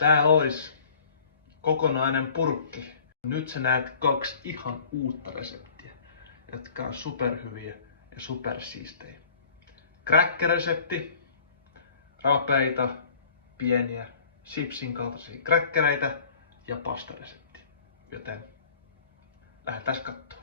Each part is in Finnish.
Tää ois kokonainen purkki. Nyt sä näet 2 ihan uutta reseptiä, jotka on superhyviä ja supersiistejä. Cracker-resepti, rapeita, pieniä, chipsin kaltaisia crackereitä ja pastaresepti. Joten lähdetään kattoo.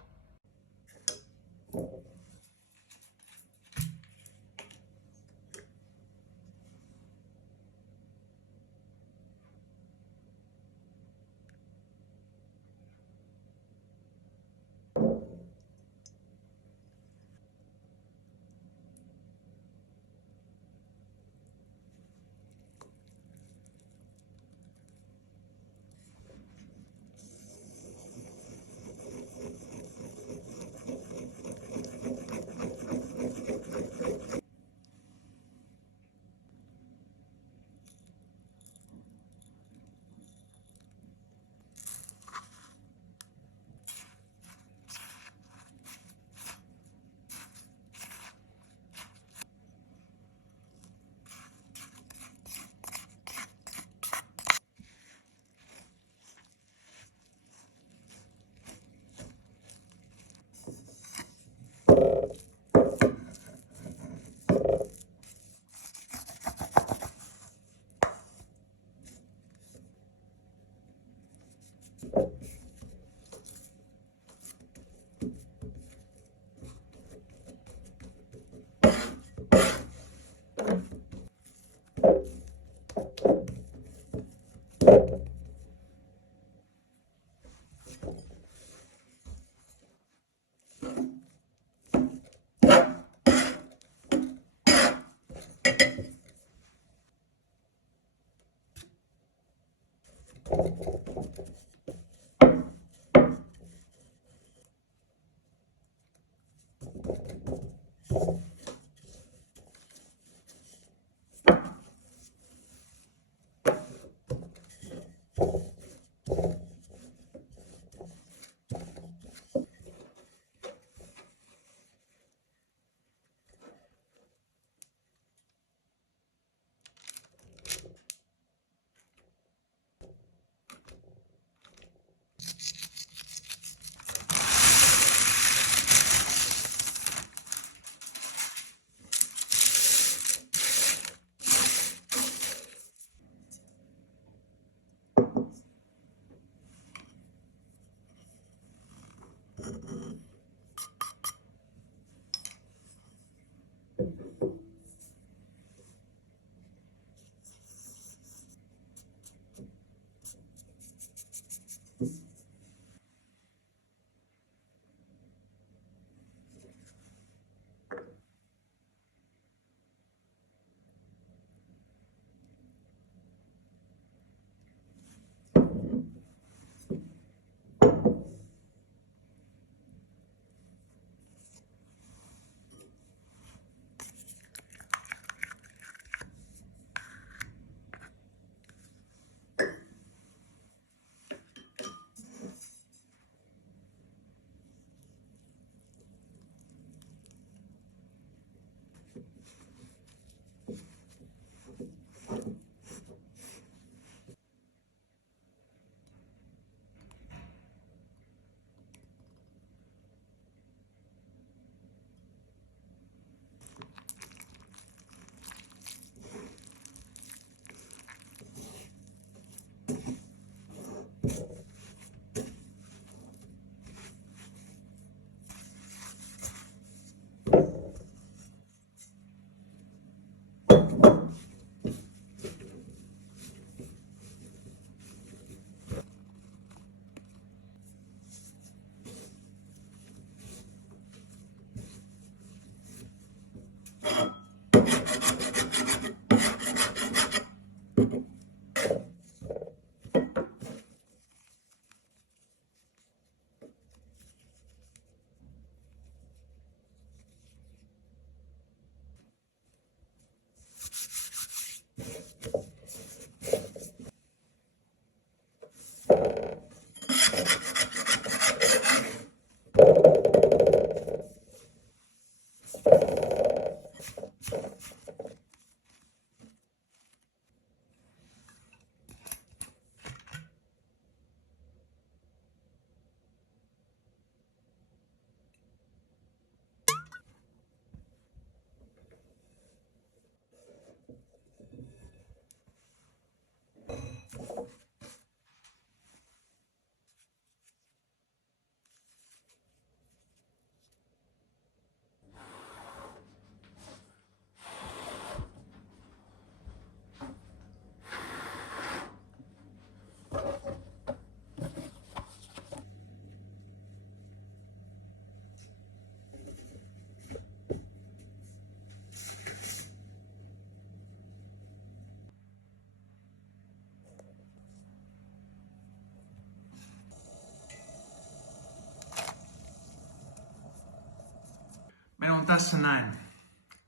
tässä näin.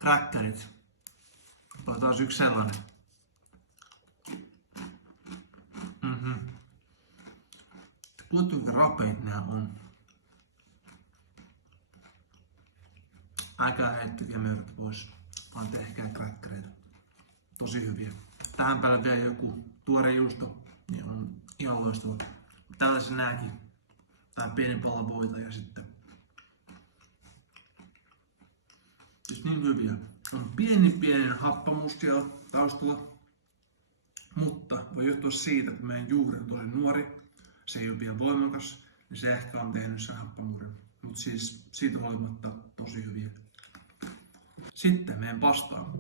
Crackerit. Tulee taas yksi sellainen. Kuinka rapeet nää on. Älkää heittäkää möröt pois, vaan tehkää crackereita. Tosi hyviä. Tähän päälle vielä joku tuore juusto, niin on ihan loistava. Tällaisen nääkin. Tää pieni pala voita ja sitten. Siis niin hyviä. On pieni happamuus siellä taustalla. Mutta voi johtua siitä, että meidän juuri on tosi nuori. Se ei ole vielä voimakas, niin se ehkä on tehnyt sen happamuuden. Mutta siis siitä huolimatta tosi hyviä. Sitten meidän pastaa.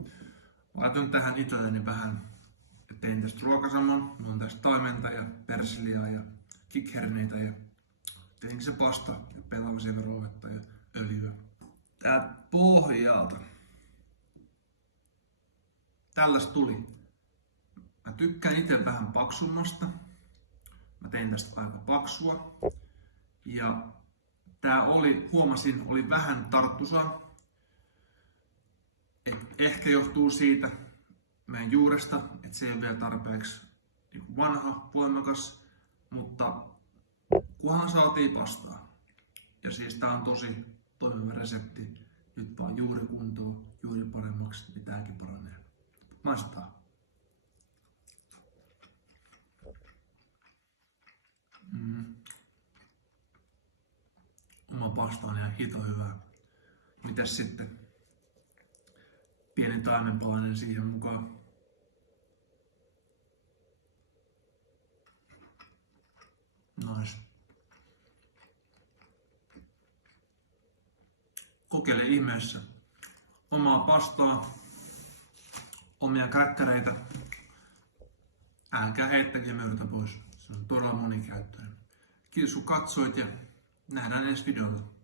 Laitan tähän itselleni vähän, tein tästä ruokasammon. Mulla on tästä taimenta ja persiliaa ja kikherneitä ja tein se pasta ja pellavasiiverouhetta ja öljyä. Tää pohjalta. Tällaista tuli. Mä tykkään itse vähän paksummasta. Mä tein tästä aika paksua. Ja tää huomasin, oli vähän tarttusaa. Ehkä johtuu siitä meidän juuresta, että se ei ole vielä tarpeeksi vanha, voimakas, mutta kunhan saatiin pastaa. Ja siis tää on tosi toimiva resepti. Nyt vaan juuri kuntoon, juuri paremmaksi, niin tääkin paranee. Maistetaan. Oma pasta on ihan hito hyvää. Mitäs sitten? Pieni taimenpalanen siihen mukaan. Nice. Kokeile ihmeessä omaa pastaa, omia kräkkäreitä. Älkää heittäkää mörötä pois. Se on todella monikäyttöinen. Kiitos kun katsoit ja nähdään ensi videolla.